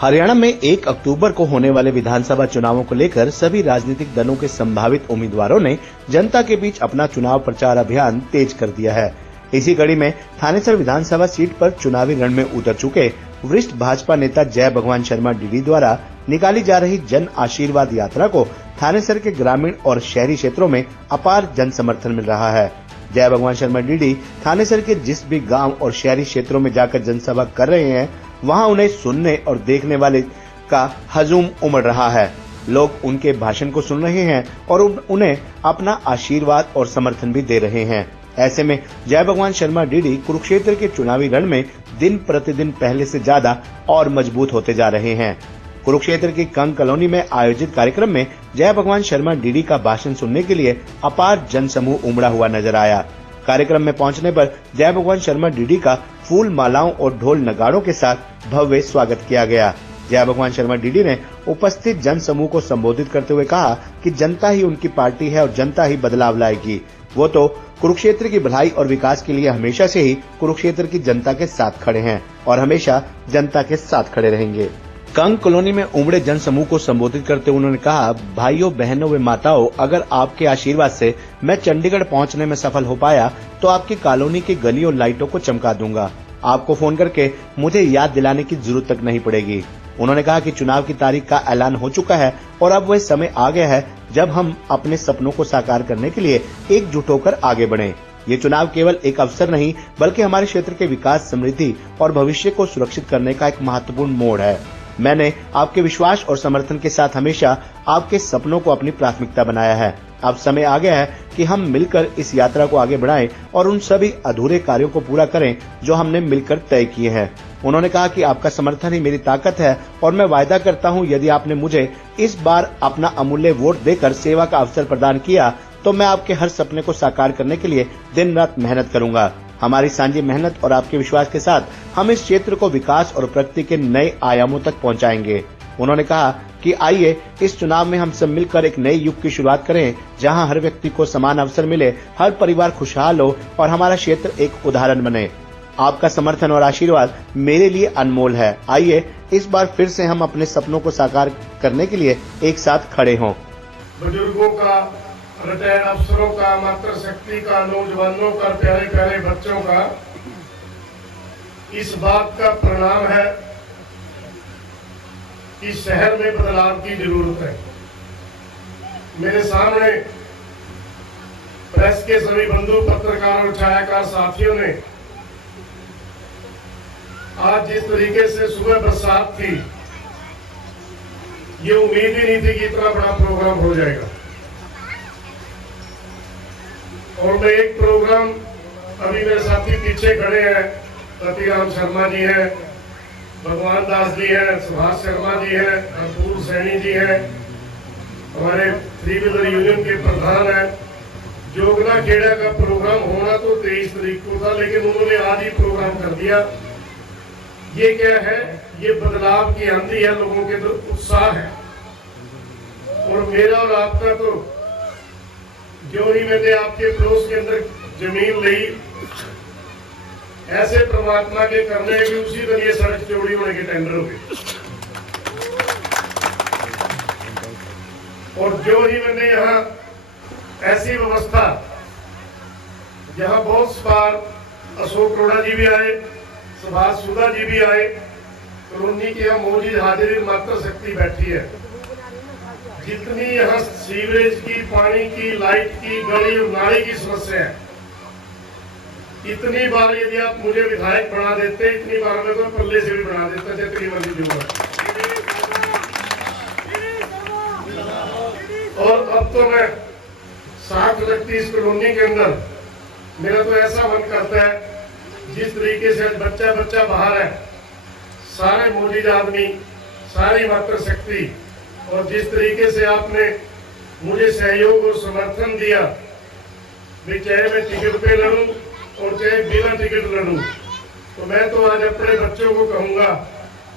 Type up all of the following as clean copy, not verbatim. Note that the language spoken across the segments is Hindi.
हरियाणा में 1 अक्टूबर को होने वाले विधानसभा चुनावों को लेकर सभी राजनीतिक दलों के संभावित उम्मीदवारों ने जनता के बीच अपना चुनाव प्रचार अभियान तेज कर दिया है। इसी कड़ी में थानेसर विधानसभा सीट पर चुनावी रण में उतर चुके वरिष्ठ भाजपा नेता जय भगवान शर्मा डीडी द्वारा निकाली जा रही जन आशीर्वाद यात्रा को थानेसर के ग्रामीण और शहरी क्षेत्रों में अपार जन समर्थन मिल रहा है। जय भगवान शर्मा डीडी थानेसर के जिस भी गांव और शहरी क्षेत्रों में जाकर जनसभा कर रहे हैं, वहां उन्हें सुनने और देखने वाले का हजूम उमड़ रहा है। लोग उनके भाषण को सुन रहे हैं और उन्हें अपना आशीर्वाद और समर्थन भी दे रहे हैं। ऐसे में जय भगवान शर्मा डीडी कुरुक्षेत्र के चुनावी रण में दिन प्रतिदिन पहले से ज्यादा और मजबूत होते जा रहे हैं। कुरुक्षेत्र की कंग कॉलोनी में आयोजित कार्यक्रम में जय भगवान शर्मा डीडी का भाषण सुनने के लिए अपार जनसमूह उमड़ा हुआ नजर आया। कार्यक्रम में पहुंचने पर जय भगवान शर्मा डीडी का फूल मालाओं और ढोल नगाड़ों के साथ भव्य स्वागत किया गया। जय भगवान शर्मा डीडी ने उपस्थित जन समूह को संबोधित करते हुए कहा कि जनता ही उनकी पार्टी है और जनता ही बदलाव लाएगी। वो तो कुरुक्षेत्र की भलाई और विकास के लिए हमेशा से ही कुरुक्षेत्र की जनता के साथ खड़े हैं और हमेशा जनता के साथ खड़े रहेंगे। कंग कॉलोनी में उमड़े जन समूह को संबोधित करते हुए उन्होंने कहा, भाइयों बहनों व माताओं, अगर आपके आशीर्वाद से मैं चंडीगढ़ पहुंचने में सफल हो पाया तो आपकी कॉलोनी की गली और लाइटों को चमका दूंगा। आपको फोन करके मुझे याद दिलाने की जरूरत तक नहीं पड़ेगी। उन्होंने कहा कि चुनाव की तारीख का ऐलान हो चुका है और अब वह समय आ गया है जब हम अपने सपनों को साकार करने के लिए एकजुट होकर आगे बढ़ें। ये चुनाव केवल एक अवसर नहीं बल्कि हमारे क्षेत्र के विकास, समृद्धि और भविष्य को सुरक्षित करने का एक महत्वपूर्ण मोड़ है। मैंने आपके विश्वास और समर्थन के साथ हमेशा आपके सपनों को अपनी प्राथमिकता बनाया है। अब समय आ गया है कि हम मिलकर इस यात्रा को आगे बढ़ाएं और उन सभी अधूरे कार्यों को पूरा करें जो हमने मिलकर तय किए हैं। उन्होंने कहा कि आपका समर्थन ही मेरी ताकत है और मैं वायदा करता हूं, यदि आपने मुझे इस बार अपना अमूल्य वोट देकर सेवा का अवसर प्रदान किया तो मैं आपके हर सपने को साकार करने के लिए दिन रात मेहनत करूंगा। हमारी सांझी मेहनत और आपके विश्वास के साथ हम इस क्षेत्र को विकास और प्रगति के नए आयामों तक पहुंचाएंगे। उन्होंने कहा कि आइए इस चुनाव में हम सब मिलकर एक नए युग की शुरुआत करें, जहां हर व्यक्ति को समान अवसर मिले, हर परिवार खुशहाल हो और हमारा क्षेत्र एक उदाहरण बने। आपका समर्थन और आशीर्वाद मेरे लिए अनमोल है। आइए इस बार फिर से हम अपने सपनों को साकार करने के लिए एक साथ खड़े हों। बुजुर्गों का, रिटायर्ड अफसरों का, मातृशक्ति का, नौजवानों का, प्यारे प्यारे बच्चों का इस बात का परिणाम है कि शहर में बदलाव की जरूरत है। मेरे सामने प्रेस के सभी बंधु, पत्रकार और छायाकार साथियों ने आज जिस तरीके से सुबह बरसात थी, ये उम्मीद ही नहीं थी कि इतना बड़ा प्रोग्राम हो जाएगा। और मैं एक प्रोग्राम, अभी मेरे साथी पीछे खड़े हैं, रतिराम शर्मा जी हैं, भगवान दास जी हैं, सुभाष शर्मा जी हैं, अपूर्व सैनी जी हैं, हमारे थ्री व्हीलर यूनियन के प्रधान हैं। जोगना खेड़ा का प्रोग्राम होना तो 23 तारीख को था, लेकिन उन्होंने आज ही प्रोग्राम कर दिया। ये क्या है? ये बदलाव की आंधी है, लोगों के अंदर उत्साह है। और मेरा और आपका तो जो ही मैंने आपके पड़ोस के अंदर जमीन ली, ऐसे परमात्मा के करने की उसी दिन ये सड़क चौड़ी होने के टेंडर हो गए। और जो ही मैंने यहाँ ऐसी व्यवस्था, जहाँ बहुत बार अशोक अरोड़ा जी भी आए, सुभाष सुधा जी भी आए, कॉलोनी के यहाँ मौजूद हाजिर मातृशक्ति बैठी है। जितनी यहाँ सीवरेज की, पानी की, लाइट की, गली और नाली की समस्या है, इतनी बार यदि आप मुझे विधायक बना देते, इतनी बार मैं तो पल्ले से भी बना देता, जितनी मर्जी जरूरत। और अब तो मैं साथ लगती इस कॉलोनी के अंदर, मेरा तो ऐसा मन करता है, जिस तरीके से बच्चा बच्चा बाहर है, सारे मौजूद आदमी, सारी मातृशक्ति, और जिस तरीके से आपने मुझे सहयोग और समर्थन दिया, चाहे मैं टिकट पे लड़ूं और चाहे बिना टिकट लड़ूं, तो मैं तो आज अपने बच्चों को कहूंगा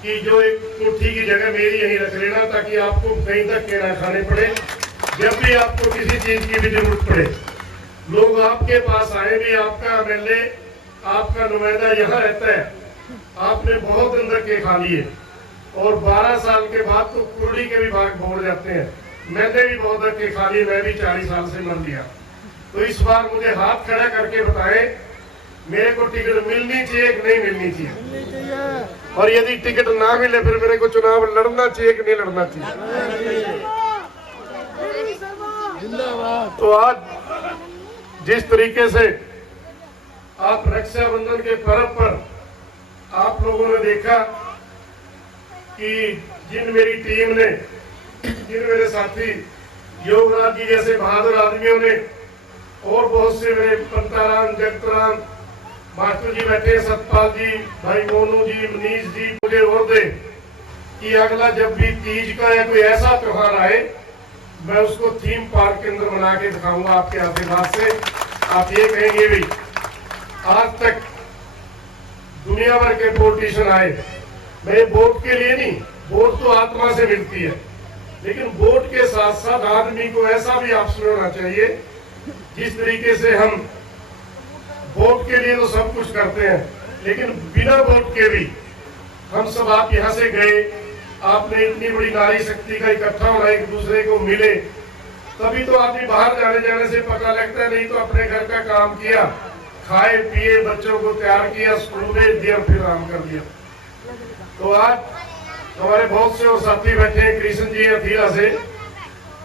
कि जो एक कोठी की जगह मेरी यहीं रख लेना, ताकि आपको कहीं तक के ना खाने पड़े। जब भी आपको किसी चीज की भी जरूरत पड़े, लोग आपके पास आए भी। आपका एमएलए, आपका नुमाइंदा यहाँ रहता है, आपने बहुत अंदर के खा लिए, और 12 साल के बाद तो कुर्डी के भी भाग बोड़ जाते हैं। मैंने भी बहुत धक्के खा लिए, मैं भी 40 साल से मर लिया। तो इस बार मुझे हाथ खड़ा करके बताएं, मेरे को टिकट मिलनी चाहिए कि नहीं मिलनी चाहिए, और यदि टिकट ना मिले फिर मेरे को चुनाव लड़ना चाहिए कि नहीं लड़ना चाहिए। तो आज जिस तरीके से आप रक्षाबंधन के पर्व पर आप लोगों ने देखा कि जिन मेरी टीम ने, जिन मेरे साथी योगराज जी जैसे बहादुर आदमियों ने, और बहुत से मेरे पंताराम, जगतराम मास्टर जी बैठे, सतपाल जी, भाई मोनू जी, मनीष जी, मुझे और दे कि अगला जब भी तीज का या कोई ऐसा त्योहार आए मैं उसको थीम पार्क के अंदर बना के दिखाऊंगा आपके आशीर्वाद से। आप ये कहेंगे भी आज तक दुनिया भर के पॉलिटिशियन आए, मैं वोट के लिए नहीं, वोट तो आत्मा से मिलती है, लेकिन वोट के साथ साथ आदमी को ऐसा भी ऑप्शन होना चाहिए। जिस तरीके से हम वोट के लिए तो सब कुछ करते हैं, लेकिन बिना वोट के भी हम सब, आप यहाँ से गए, आपने इतनी बड़ी नारी शक्ति का इकट्ठा होना, एक दूसरे को मिले, तभी तो आदमी बाहर जाने से पता लगता है। नहीं तो अपने घर का काम किया, खाए पिए, बच्चों को तैयार किया, स्कूल भेज दिया, फिर आराम कर दिया। तो आज हमारे बहुत से और साथी बैठे हैं, कृष्ण जी अधीरा से,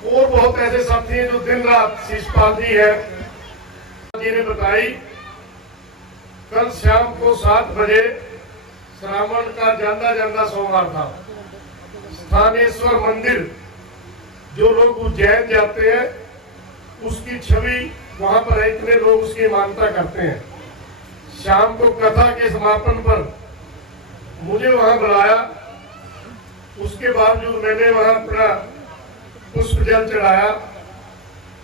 और बहुत ऐसे साथी हैं जो दिन रात, शिषपाल जी है, जी ने बताई कल शाम को 7 बजे श्रावण का ज्यादा सोमवार था, स्थानेश्वर मंदिर जो लोग उज्जैन जाते हैं उसकी छवि वहां पर है, इतने लोग उसकी मान्यता करते हैं। शाम को कथा के समापन पर मुझे वहां बुलाया, उसके बावजूद मैंने वहां अपना पुष्प जल चढ़ाया।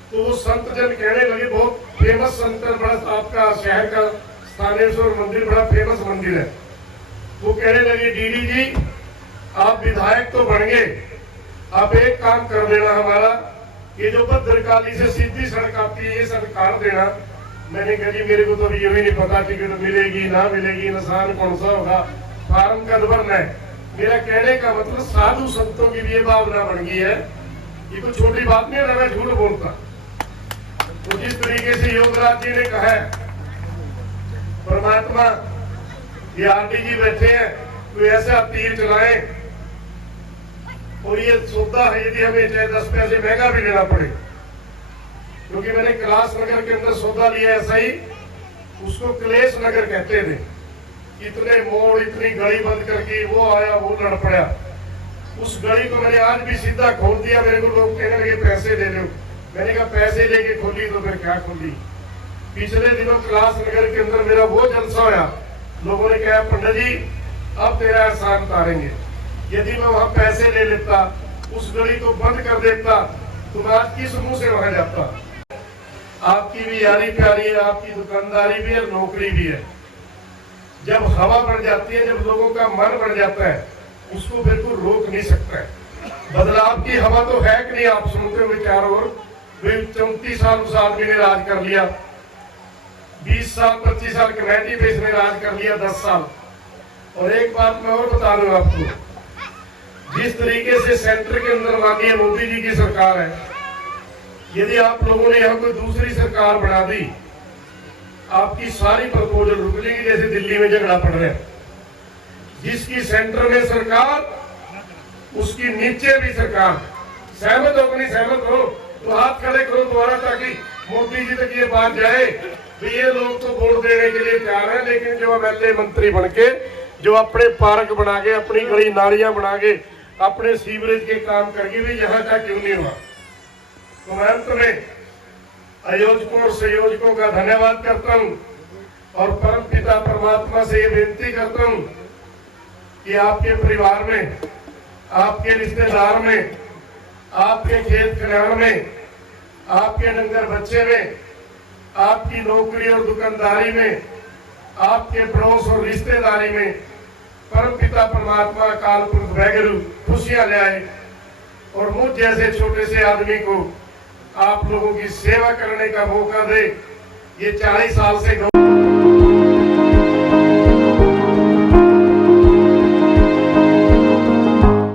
तो वो संत जन कहने लगे, बहुत फेमस संत, बड़ा आपका शहर का स्थानेश्वर मंदिर बड़ा फेमस मंदिर है। वो कहने लगे, डीडी जी आप विधायक तो बन गए, आप एक काम कर देना, हमारा ये जो भद्रकाली से सीधी सड़क आती है ये सड़क काट देना। मैंने कहा जी मेरे को तो ये भी नहीं पता टिकट मिलेगी ना मिलेगी, निशान कौन सा होगा, फार्म कब भरना है। मेरा कहने का मतलब साधु संतों की भी ये भावना बन गई है, ये कोई छोटी बात नहीं है, मैं झूठ बोलता। तो जिस तरीके से योगराज जी ने कहा है, परमात्मा ये आरडी जी बैठे हैं, कोई ऐसा तीर चलाए, और ये सौदा है यदि हमें चाहे 10 पैसे महंगा भी लेना पड़े, क्योंकि मैंने कैलाश नगर के अंदर सौदा लिया ऐसा ही, उसको क्लेश नगर कहते थे। इतने मोड़, इतनी गली बंद करके वो आया, वो लड़ पड़ा। उस गली को मैंने आज भी सीधा खोल दिया। मेरे को लोग कहने लगे पैसे ले लो, मैंने कहा पैसे लेके खोली तो फिर क्या खोली। पिछले दिनों कैलाश नगर के अंदर मेरा वो जलसा होया, लोगों ने कहा पंडित जी अब तेरा एहसान उतारेंगे, यदि मैं वहां पैसे ले लेता, उस गली को बंद कर देता, तो मैं आज किस मुंह से वहां जाता। आपकी भी यारी प्यारी है, आपकी दुकानदारी भी है, नौकरी भी है। जब हवा बढ़ जाती है, जब लोगों का मन बढ़ जाता है, उसको बिल्कुल रोक नहीं सकता है। बदलाव की हवा तो है कि नहीं, आप सुनते हुए चारों ओर। 34 साल उस आदमी ने राज कर लिया, 20 साल 25 साल कमेटी पे इसने राज कर लिया, 10 साल। और एक बात मैं और बता दूं आपको, जिस तरीके से सेंटर के अंदर माननीय मोदी जी की सरकार है, यदि आप लोगों ने यहाँ कोई दूसरी सरकार बना दी, आपकी सारी प्रपोजल रुक जाएगी। जैसे दिल्ली में झगड़ा पड़ रहा है, जिसकी सेंटर में सरकार उसकी नीचे भी सरकार। सहमत हो कि नहीं सहमत हो तो हाथ खड़े करो दोबारा, ताकि मोदी जी तक ये बात जाए कि ये लोग तो वोट देने के लिए तैयार है, लेकिन जो एमएलए मंत्री बनके, जो अपने पार्क बना के, अपनी गली नालियां बना के, अपने सीवरेज के काम करके भी यहाँ का क्यों नहीं हुआ। तो मैं अंत में आयोजकों और संयोजकों का धन्यवाद करता हूँ, और परम पिता परमात्मा से ये बेनती करता हूँ कि आपके परिवार में, आपके रिश्तेदार में, आपके खेत खलिहान में, आपके डंगर बच्चे में, आपकी नौकरी और दुकानदारी में, आपके पड़ोस और रिश्तेदारी में परम पिता परमात्मा काल पुरुष वैगुरु खुशियां ले आए, और मुझ जैसे छोटे से आदमी को आप लोगों की सेवा करने का मौका दे। ये 40 साल से